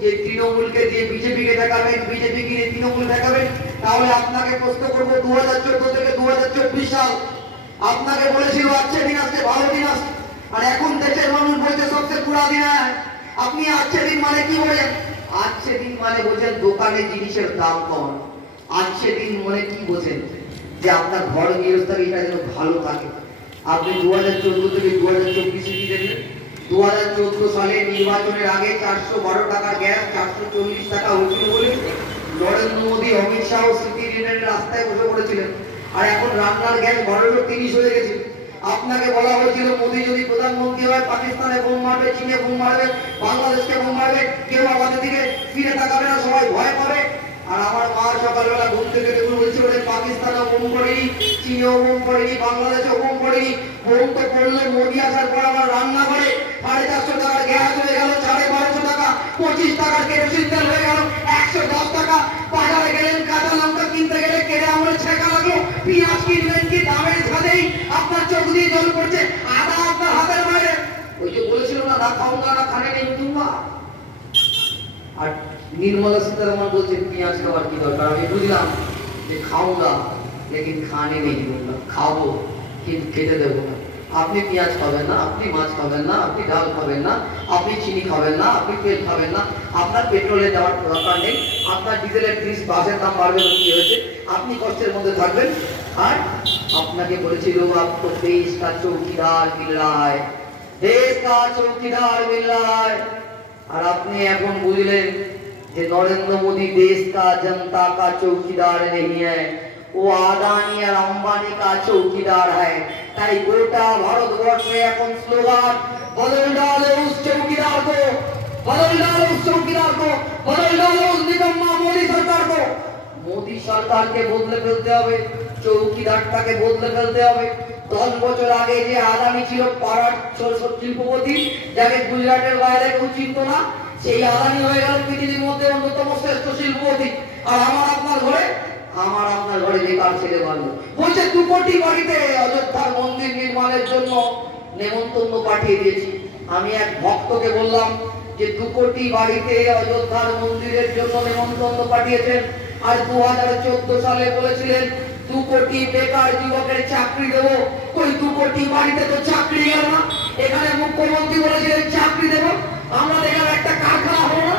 যে তৃণমূলকে দিয়ে বিজেপিকে দেখাবেন, বিজেপিকে দিয়ে তৃণমূল দেখাবেন, তাহলে আপনাকে প্রশ্ন করবো 2014 থেকে 2024 সাল আপনাকে বলেছিল আচ্ছা দিন আসছে, ভালো দিন আসছে, আর এখন দেশের মানুষ বলছে সবচেয়ে বুড়া দিন। আপনি আচ্ছা দিন মানে কি বলেন? আচ্ছা দিন মানে বোঝেন দোকানে জিনিসের দাম কম। আচ্ছা দিন মানে কি বোঝেন? যে আপনার ঘর গৃহস্থালী এটা যেন ভালো থাকে। আপনি 2014 থেকে 2024 কি দেখলেন? 2014 সালে নির্বাচনের আগে 412 টাকার গ্যাস 440 টাকা হয়েছিল বলে নরেন্দ্র মোদী, অমিত শাহ সিটি ইউনিয়নের রাস্তায় বসে পড়েছিলেন। আর এখন রান্নার গ্যাস ঘরের 30 হয়ে গেছে। আপনাকে বলা হয়েছিল মোদী যদি প্রধানমন্ত্রী হয় পাকিস্তানে বোম মারবে, চীনে বোম মারবে, বাংলাদেশকে বোম মারবে, কেউ আমাদের দিকে ফিরে তাকাবে না, সবাই ভয় পাবে। আর আমার মা সকালবেলা ঘুম থেকে দেখুন বলছে ওরে পাকিস্তানেও বোম পড়েনি, চীনেও বোম পড়েনি, বাংলাদেশেও বোম পড়েনি। বোম তো পড়লো মোদী আসার পর আমার রান্নাঘরে 450 টাকার গ্যাস হয়ে গেল 1250 টাকা, 25 টাকার কেরোসিন তেল হয়ে গেল 110 টাকা। বাজারে গেলেন কাঁচা লঙ্কা কিনতে গেলে কেড়ে আমার ছেঁকা লাগলো, পেঁয়াজ কিনলেন কি দামের ছাদেই আপনার চোখ দিয়ে জল পড়ছে, আদা আপনার হাতের বাইরে। ওই যে বলেছিল না, না খাওয়া না খানে নেই তুমা। আর নির্মলা সীতারামন বলছে পেঁয়াজ খাওয়ার কি দরকার? আমি বুঝলাম যে খাওয়া লেকিন খানে নেই दूंगा, খাবো কিন্তু খেতে দেবো না। আপনি পেঁয়াজ খাবেন না, আপনি মাছ খাবেন না, আপনি ডাল খাবেন না, আপনি চিনি খাবেন না, আপনি তেল খাবেন না, আপনার পেট্রোলে যাওয়ার দরকার নেই, আপনার ডিজেলের বাসের দাম বাড়বে কি হয়েছে, আপনি কষ্টের মধ্যে থাকবেন। আর আপনাকে বলেছিল आपको देश का चौकीदार मिल रहा है, देश का चौकीदार मिल रहा है। আর আপনি এখন বুঝলেন যে নরেন্দ্র মোদী देश का जनता का चौकीदार नहीं है, वो আদানি আর আম্বানি का चौकीदार है। তাই গোটা ভারতবর্ষে এখন স্লোগান বদল ডালো উস চৌকিদার को, বদল ডালো উস চৌকিদার को, বদল ডালো উস নিকম্মা মোদী সরকার को। মোদী সরকারকে বদলে ফেলতে হবে, চৌকিদারটাকে বদলে ফেলতে হবে। 10 বছর আগে যে আদানি ছিল পাড়ার শিল্পপতি, যাকে গুজরাটের বাইরে কেউ চিনত না, সেই আদানি হয়ে গেল পৃথিবীর মধ্যে অন্যতম শ্রেষ্ঠ শিল্পপতি। আর আমার আপনার ঘরে বেকার ছেলে বাঁধলো বলছে 2 কোটি বাড়িতে অযোধ্যার মন্দির নির্মাণের জন্য নেমন্তন্ন পাঠিয়ে দিয়েছি। আমি এক ভক্তকে বললাম যে 2 কোটি বাড়িতে অযোধ্যার মন্দিরের জন্য নেমন্তন্ন পাঠিয়েছেন, আর 2014 সালে বলেছিলেন 2 কোটি বেকার যুবকের চাকরি দেব। কই 2 কোটি বাড়িতে তো চাকরি গেল না। এখানে মুখ্যমন্ত্রী বলেছিলেন চাকরি দেব, আমরা দেখলাম একটা কারখানা হলো না।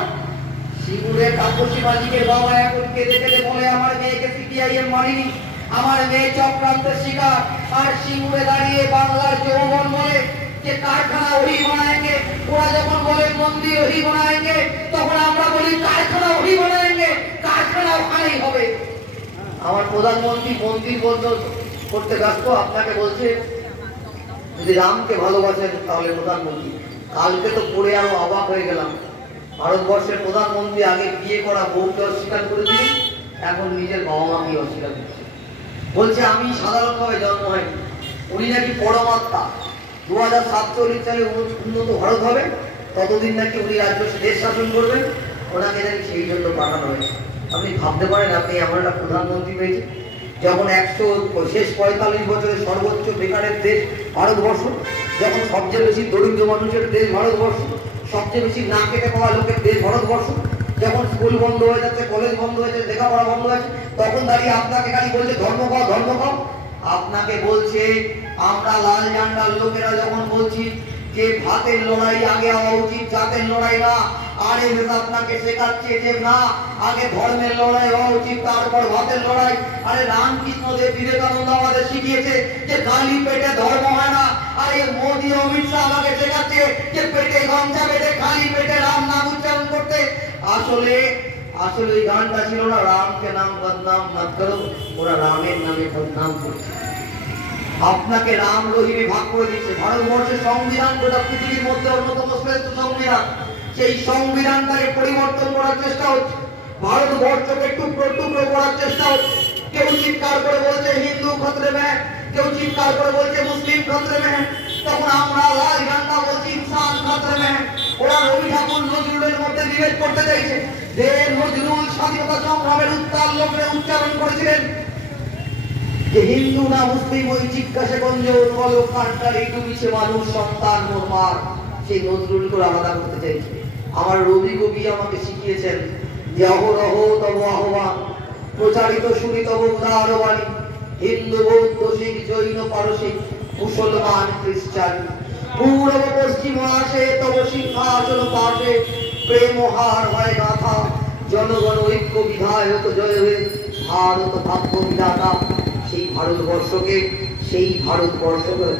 সিঙ্গুরের তাপসী মালিকের বাবা এখন কেঁদে কেঁদে বলে আমার মেয়েকে সিপিআইএম মারিনি, আমার মেয়ে চক্রান্তের শিকার। আর সিঙ্গুরে দাঁড়িয়ে বাংলার যৌবন বলে যে কারখানা ওই বানাएंगे, ওরা যখন বলে মন্দির ওই বানাएंगे, তখন আমরা বলি কারখানা ওই বানাएंगे, কারখানা ওখানেই হবে। আমার প্রধানমন্ত্রী মন্দির বন্ধ করতে ব্যস্ত, আপনাকে বলছে যদি রামকে ভালোবাসেন তাহলে প্রধানমন্ত্রী, কালকে তো পড়ে আরো অবাক হয়ে গেলাম। ভারতবর্ষের প্রধানমন্ত্রী আগে বিয়ে করা বউকে অস্বীকার করে দিয়ে এখন নিজের বাবা মাকে অস্বীকার করছে। বলছে আমি সাধারণভাবে জন্ম হয়নি, উনি নাকি পরমাত্মা। 2047 সালে উন্নত ভারত হবে, ততদিন নাকি উনি রাজ্য দেশ শাসন করবেন, ওনাকে নাকি সেই জন্য পাঠানো হয়েছে। আপনি ভাবতে পারেন আপনি এমন একটা প্রধানমন্ত্রী পেয়েছেন যখন শেষ 45 বছরের সর্বোচ্চ বেকারের দেশ ভারতবর্ষ, যখন সবচেয়ে বেশি দরিদ্র মানুষের দেশ ভারতবর্ষ, সবচেয়ে বেশি না খেতে পাওয়া লোকের দেশ ভারতবর্ষ, যখন স্কুল বন্ধ হয়ে যাচ্ছে, কলেজ বন্ধ হয়ে যাচ্ছে, লেখাপড়া বন্ধ হয়েছে, তখন দাঁড়িয়ে আপনাকে খালি বলছে ধর্ম খাও ধর্ম খাও। আপনাকে বলছে আমরা লাল ঝান্ডার লোকেরা যখন বলছি যে ভাতের লড়াই আগে হওয়া উচিত, জাতের লড়াই না। আরে আপনাকে শেখাচ্ছে যে না, আগে ধর্মের লড়াই হওয়া উচিত, তারপর ভাতের লড়াই। আরে রামকৃষ্ণ দেব বিবেকানন্দ আমাদের শিখিয়েছে যে খালি পেটে ধর্ম হয় না। আরে মোদী অমিত শাহ আমাকে শেখাচ্ছে যে পেটে গামছা বেঁধে খালি পেটে রাম নাম উচ্চারণ করতে। আসলে ওই গানটা ছিল না, রামকে নাম বদনাম মত করো, ওরা রামের নামে বদনাম করছে। আপনাকে রাম রহিমে ভাগ করে দিচ্ছে। ভারতবর্ষের সংবিধান গোটা পৃথিবীর মধ্যে অন্যতম শ্রেষ্ঠ সংবিধান, সেই সংবিধানটাকে পরিবর্তন করার চেষ্টা হচ্ছে, ভারতবর্ষকে টুকরো টুকরো করার চেষ্টা হচ্ছে। কেউ চিৎকার করে বলছে হিন্দু খতরে মে, কেউ চিৎকার করে বলছে মুসলিম খতরে মে, তখন আমরা লাল ঝান্ডা বলছি ইনসান খতরে মে। ওরা রবি ঠাকুর নজরুলের মধ্যে বিভেদ করতে চাইছে। যে নজরুল স্বাধীনতা সংগ্রামের উত্তাল লোকে উচ্চারণ করেছিলেন যে হিন্দু না মুসলিম ওই জিজ্ঞাসা গঞ্জ বলো কান্টার এই ডুবিছে মানুষ সন্তান মোরমার, সেই নজরুল করে আলাদা করতে চাইছে। আমার রবি কবি আমাকে শিখিয়েছেন যে অহরহ তব আহ্বান, প্রচারিত শুনি তব উদার বাণী, হিন্দু বৌদ্ধ শিখ জৈন পারসিক মুসলমান খ্রিস্টান, পূর্ব পশ্চিম আসে তব সিংহাসন পাশে, প্রেম হার হয় গাথা, জনগণ ঐক্য বিধায়ক জয় হয়ে ভারত ভাগ্য বিধাতা। সেই ভারতবর্ষকে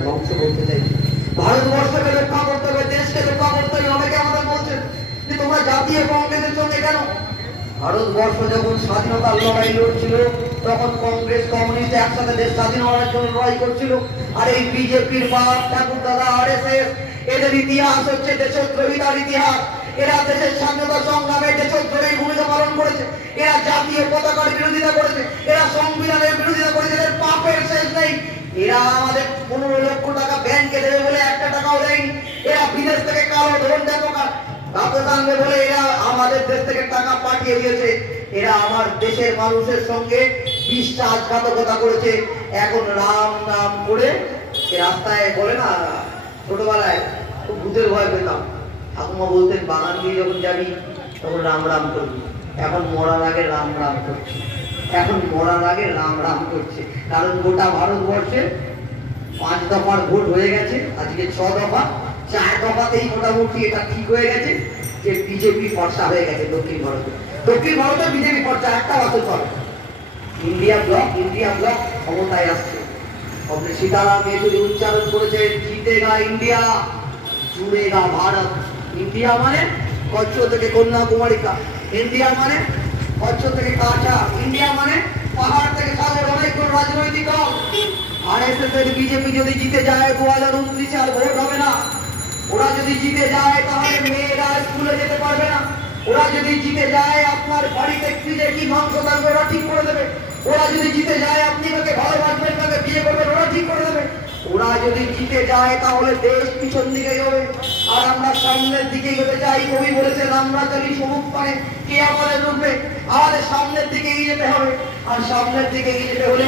ধ্বংস করতে চাইছে। ভারতবর্ষকে রক্ষা করতে হবে, দেশকে রক্ষা করতে হবে। অনেকে আমাদের বলছেন যে তোমরা জাতীয় কংগ্রেসের সঙ্গে কেন? ভারতবর্ষ যখন স্বাধীনতার লড়াই লড়ছিল তখন কংগ্রেস কমিউনিস্ট একসাথে দেশ স্বাধীন হওয়ার জন্য লড়াই করছিল। আর এই বিজেপির বাপ ঠাকুর দাদা আরএসএস, এদের ইতিহাস হচ্ছে দেশদ্রোহিতার ইতিহাস। এরা দেশের স্বাধীনতা সংগ্রামে দেশদ্রোহী ভূমিকা পালন করেছে, এরা জাতীয় পতাকার বিরোধিতা করেছে, এরা সংবিধানের বিরোধিতা করেছে। এদের পাপের শেষ নেই। এরা আমাদের 15 লক্ষ টাকা ব্যাংকে দেবে বলে একটা টাকাও দেয়নি। এরা বিদেশ থেকে কালো ধন টানবে বলে এরা আমাদের দেশ থেকে টাকা পাঠিয়ে দিয়েছে। এরা আমার দেশের মানুষের সঙ্গে বিশ্বাসঘাতকতা করেছে। এখন রাম নাম করে রাস্তায় বলে না, ছোটবেলায় খুব ভূতের ভয় পেতাম, ঠাকুমা বলতেন বাগান দিয়ে যখন যাবি তখন রাম রাম করবি। এখন মরার আগে রাম রাম করছে, কারণ গোটা ভারতবর্ষে 5 দফার ভোট হয়ে গেছে, আজকে 6 দফা, 4 দফাতেই মোটামুটি এটা ঠিক হয়ে গেছে যে বিজেপি ফর্সা হয়ে গেছে। দক্ষিণ ভারতে বিজেপি ফর্সা, একটা বছর পর ইন্ডিয়া ব্লক ক্ষমতায় আসছে। আপনি সীতারাম ইয়েচুরি উচ্চারণ করেছে জিতেগা ইন্ডিয়া, জুড়েগা ভারত। ইন্ডিয়া মানে কচ্ছ থেকে কন্যাকুমারিকা, ইন্ডিয়া মানে কচ্ছ থেকে কাঁচা, ইন্ডিয়া মানে পাহাড় থেকে সাগর, অনেকগুলো রাজনৈতিক দল। আরএসএস এর বিজেপি যদি জিতে যায় 2029 আর ভোট হবে না। ওরা যদি জিতে যায় তাহলে মেয়েরা স্কুলে যেতে পারবে না। ওরা যদি জিতে যায় আপনার বাড়িতে ফ্রিজে কি মাংস থাকবে ওরা ঠিক করে দেবে। ওরা যদি জিতে যায় আপনি কাকে ভালোবাসবেন, কাকে বিয়ে করবেন ওরা ঠিক করে দেবে। ওরা যদি জিতে যায় তাহলে দেশ পিছন দিকে যাবে, আর আমরা সামনের দিকে যেতে চাই। কবি বলেছেন আমরা চলি সমুখ পানে, কে আমাদের রুখবে? আমাদের সামনের দিকে এগিয়ে যেতে হবে। আর সামনের দিকে এগিয়ে যেতে হলে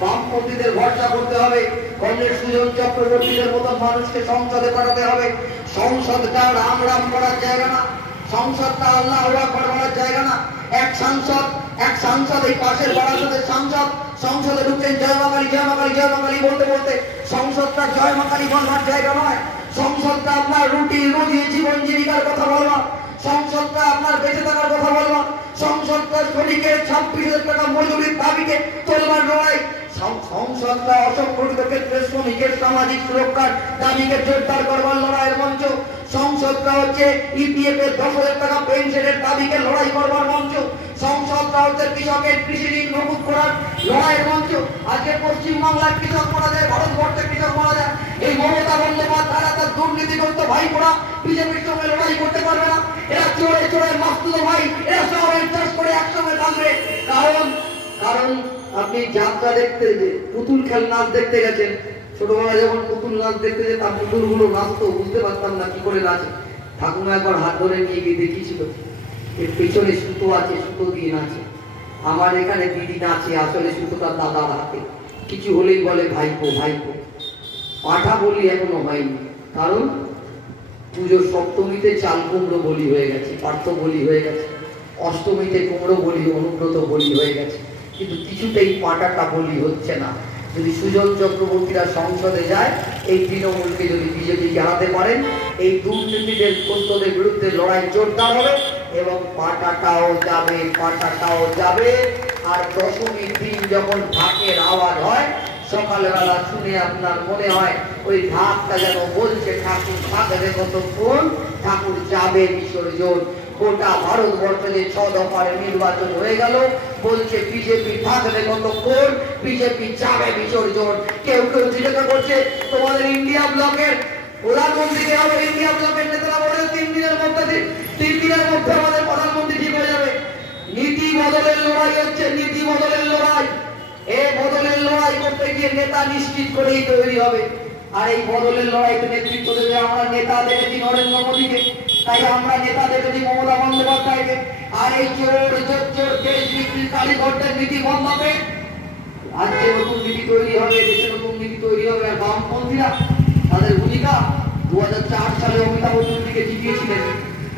বামপন্থীদের ভরসা করতে হবে। কংগ্রেস সুজন চক্রবর্তীদের মতো মানুষকে সংসদে পাঠাতে হবে। সংসদটা রাম রাম করার জায়গা না, সংসদটা আল্লাহ করার জায়গা না। এক সাংসদ এই পাশের বারাসতের সাংসদ সংসদে ঢুকছেন জয় মা কালী, জয় মা কালী, জয় মা কালী বলতে বলতে। সংসদটা জয় মা কালী বলবার জায়গা নয়। সংসদটা আপনার রুটি রুজি জীবন জীবিকার কথা বলবা, সংসদটা আপনার বেঁচে থাকার কথা বলবা, সংসদটা শ্রমিকের 26,000 টাকা মজুরির দাবিকে তোলবার লড়াই। সংসদটা অসংগঠিত ক্ষেত্রে শ্রমিকের সামাজিক সুরক্ষার দাবিকে জোরদার করবার লড়াইয়ের মঞ্চ। সংসদটা হচ্ছে ইপিএফ এর 10,000 টাকা পেনশনের দাবিকে লড়াই করবার মঞ্চ। সংসদটা হচ্ছে কৃষকের কৃষি ঋণ মকুব করার লড়াইয়ের মঞ্চ। আজকে পশ্চিমবাংলার কৃষক মারা যায়, ভারতবর্ষের কৃষক মারা যায়। এই মমতা বন্দ্যোপাধ্যায় তার দুর্নীতিগ্রস্ত ভাইপোরা বিজেপির সঙ্গে লড়াই করতে পারবে না। এরা চোরে চোরে মাস্তুতো ভাই, এরা সব ইন্টারেস্ট করে একসঙ্গে থাকবে। কারণ কারণ আপনি যাত্রা দেখতে, পুতুল খেল নাচ দেখতে গেছেন, ছোটবেলায় যখন পুতুল নাচ দেখতে যেতাম, পুতুলগুলো নাচতো, বুঝতে পারতাম না কি করে নাচে। ঠাকুমা একবার হাত ধরে নিয়ে গিয়ে দেখিয়েছিল, এর পেছনে সুতো আছে, সুতো দিয়ে নাচে। আমার এখানে দিদি নাচে, আসলে সুতোটা দাদার হাতে। কিছু হলেই বলে ভাইপো ভাইপো। পাঠা বলি এখনো হয়নি, কারণ পুজোর সপ্তমীতে চাল কুমড়ো বলি হয়ে গেছে, পার্থ বলি হয়ে গেছে, অষ্টমীতে কুমড়ো বলি, অনুব্রত বলি হয়ে গেছে, কিন্তু কিছুতেই পাটাটা বলি হচ্ছে না। যদি সুজন চক্রবর্তীরা সংসদে যায়, এই তৃণমূলকে যদি বিজেপিকে হারাতে পারেন, এই দুর্নীতিদের তন্ত্রদের বিরুদ্ধে লড়াই জোরদার হবে এবং পাটাটাও যাবে, পাটাটাও যাবে। আর দশমীর দিন যখন ঢাকের আওয়াজ হয়, সকালবেলা শুনে আপনার মনে হয় ওই ঢাকটা যেন বলছে ঠাকুর থাকবে কতক্ষণ, ঠাকুর যাবে বিসর্জন। গোটা ভারতবর্ষে যে 6 দফার নির্বাচন হয়ে গেল, বলছে বিজেপি থাকবে কতক্ষণ, বিজেপি যাবে বিসর্জন। কেউ কেউ জিজ্ঞাসা করছে তোমাদের ইন্ডিয়া ব্লকের প্রধানমন্ত্রী কে হবে? ইন্ডিয়া ব্লকের নেতারা বলে 3 দিনের মধ্যে, 3 দিনের মধ্যে আমাদের প্রধানমন্ত্রী ঠিক হয়ে যাবে। নীতি বদলের লড়াই হচ্ছে, নীতি বদলের লড়াই। এই বদলের লড়াই করতে গিয়ে নেতা নিশ্চিত করেই তৈরি হবে। আর এই বদলের লড়াইতে নেতৃত্ব দেবে, আমরা নেতা দেখেছি নরেন্দ্র মোদীকে, তাই আমরা নেতা দেখেছি মমতা বন্দ্যোপাধ্যায়কে। আর এই চোর চোর দেশ বিক্রির কালীঘরের নীতি বন্ধ হবে, রাজ্যে নতুন নীতি তৈরি হবে, দেশে নতুন নীতি তৈরি হবে। আর বামপন্থীরা তাদের ভূমিকা 2004 সালে অমিতাভ নন্দীকে জিতিয়েছিলেন,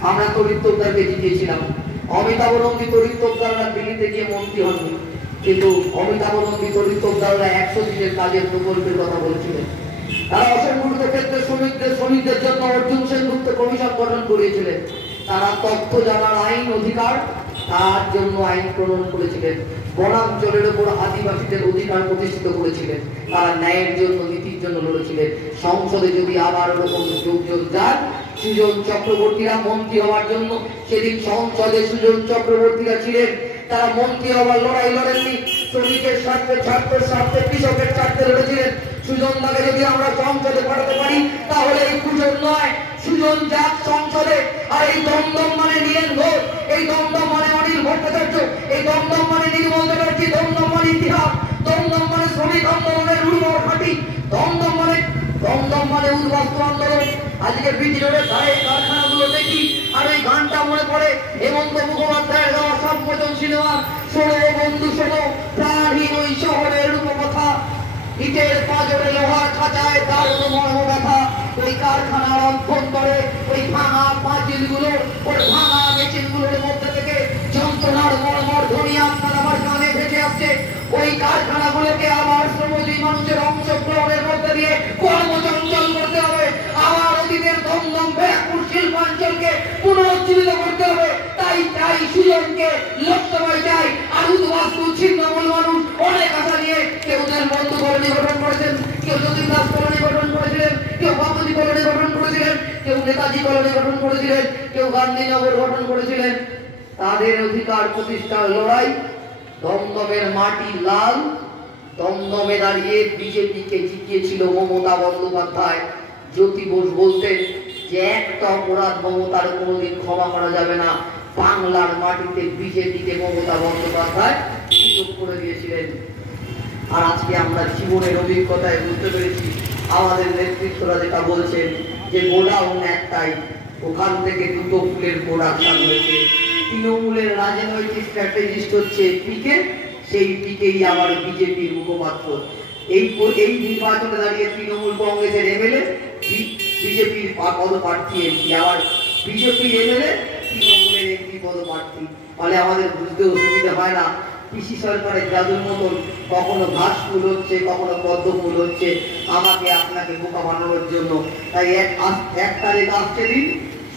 আমরা তড়িৎ তোপদারকে জিতিয়েছিলাম। অমিতাভ নন্দী তড়িৎ তোপদাররা দিল্লিতে গিয়ে মন্ত্রী হননি, কিন্তু অমিতাভ নন্দী তড়িৎ তোপদাররা 100 দিনের কাজের প্রকল্পের কথা বলছিলেন। তারা অসংগঠিত ক্ষেত্রে শ্রমিকদের জন্য অর্জুন সেনগুপ্ত কমিশন গঠন করেছিলেন। তারা তথ্য জানার আইন অধিকার, তার জন্য আইন প্রণয়ন করেছিলেন। বনাঞ্চলের উপর আদিবাসীদের অধিকার প্রতিষ্ঠিত করেছিলেন। তারা ন্যায়ের জন্য, নীতির জন্য লড়েছিলেন। সংসদে যদি আবার ওরকম যোগযোগ যান, সুজন চক্রবর্তীরা মন্ত্রী হওয়ার জন্য, সেদিন সংসদে সুজন চক্রবর্তীরা ছিলেন, তারা মন্ত্রী হওয়ার লড়াই লড়েননি, শ্রমিকের স্বার্থে, ছাত্রের স্বার্থে, কৃষকের স্বার্থে লড়েছিলেন। সুজনদাকে যদি আমরা সংসদে পাঠাতে পারি, তাহলে এই কুজন নয়, সুজন যাক সংসদে। আর এই দমদম মানে নীরেন ঘোষ, এই দমদম মানে অনিল ভট্টাচার্য, এই দমদম মানে নির্মল চ্যাটার্জি, দমদম মানে ইতিহাস, দমদম মানে শ্রমিক আন্দোলনের উর্বর ঘাঁটি, দমদম মানে উদ্বাস্তু আন্দোলন। আজকে বিজি রোডের ধারে কারখানাগুলো দেখি, আর ওই গানটা মনে পড়ে হেমন্ত মুখোপাধ্যায়ের গাওয়া সর্বজন সিনেমার শোনো বন্ধু শোনো, প্রাণহীন ওই শহরের রূপকথা, ইটের পাঁজরে লোহার খাঁচায় দারুণ মর্ম ব্যথা। ওই কারখানার অভ্যন্তরে ওই ভাঙা পাঁচিলগুলো, ওই ভাঙা মেশিনগুলোর মধ্যে থেকে যন্ত্রণার মর্মর ধ্বনি আপনার আমার কানে ভেসে আসছে। ওই কারখানাগুলোকে আবার শ্রমজীবী মানুষের অংশগ্রহণের মধ্যে দিয়ে কর্মচঞ্চল করতে হবে। আবার অতীতের দমদম ব্যারাকপুর শিল্পাঞ্চলকে পুনরুজ্জীবিত করতে হবে। তাই সুজনকে লোকসভায় চাই। আর উদ্বাস্তু ছিন্নমূল মানুষ অনেক আশা নিয়ে, কেউ দেশ বন্ধু কলোনি গঠন করেছেন, কেউ যতীন দাস কলোনি গঠন করেছিলেন, কেউ বাপুজি কলোনি গঠন করেছিলেন, কেউ নেতাজি কলোনি গঠন করেছিলেন, কেউ গান্ধীনগর গঠন করেছিলেন। তাদের অধিকার প্রতিষ্ঠার লড়াই। দমদমের মাটি লাল, দমদমে দাঁড়িয়ে বিজেপিকে জিতিয়েছিল মমতা বন্দ্যোপাধ্যায়। জ্যোতি বোস বলতেন যে একটা অপরাধ মমতার কোনোদিন ক্ষমা করা যাবে না। বাংলার মাটিতে বিজেপিকে মমতা বন্দ্যোপাধ্যায় সুযোগ করে দিয়েছিলেন। আর আজকে আমরা জীবনের অভিজ্ঞতায় বুঝতে পেরেছি, আমাদের নেতৃত্বরা যেটা বলছেন যে গোডাউন একটাই, ওখান থেকে 2টো ফুলের প্রোডাকশন হয়েছে। তৃণমূলের রাজনৈতিক স্ট্র্যাটেজিস্ট হচ্ছে পিকে, সেই পিকেই আবার বিজেপির মুখপাত্র। এই নির্বাচনে দাঁড়িয়ে তৃণমূল কংগ্রেসের এমএলএ, বিজেপির পদপ্রার্থী এমপি, আবার বিজেপির এমএলএ তৃণমূলের এমপি পদপ্রার্থী। ফলে আমাদের বুঝতে অসুবিধা হয় না, পিসি সরকারের জাদুর মতন কখনো ঘাস ফুল হচ্ছে, কখনো পদ্ম ফুল হচ্ছে, আমাকে আপনাকে বোকা বানানোর জন্য। তাই 1 তারিখ আসছে দিন,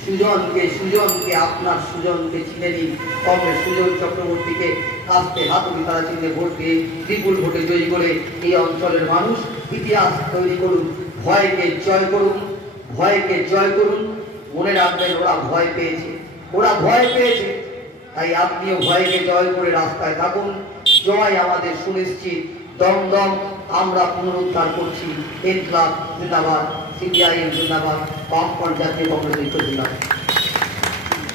সুজনকে আপনার সুজনকে চিনে নিন। কংগ্রেস সুজন চক্রবর্তীকে কাস্তে হাতুড়ি তারা চিহ্নে ভোট দিয়ে বিপুল ভোটে জয়ী করে এই অঞ্চলের মানুষ ইতিহাস তৈরি করুন। ভয়কে জয় করুন, ভয়কে জয় করুন। মনে রাখবেন, ওরা ভয় পেয়েছে, তাই আপনিও ভয়কে জয় করে রাস্তায় থাকুন। জয় আমাদের সুনিশ্চিত। দমদম আমরা পুনরুদ্ধার করছি। ইনকলাব জিন্দাবাদ। সিপিআইএম জিন্দাবাদ, বামফ্রন্ট জাতীয় কংগ্রেস জিন্দাবাদ।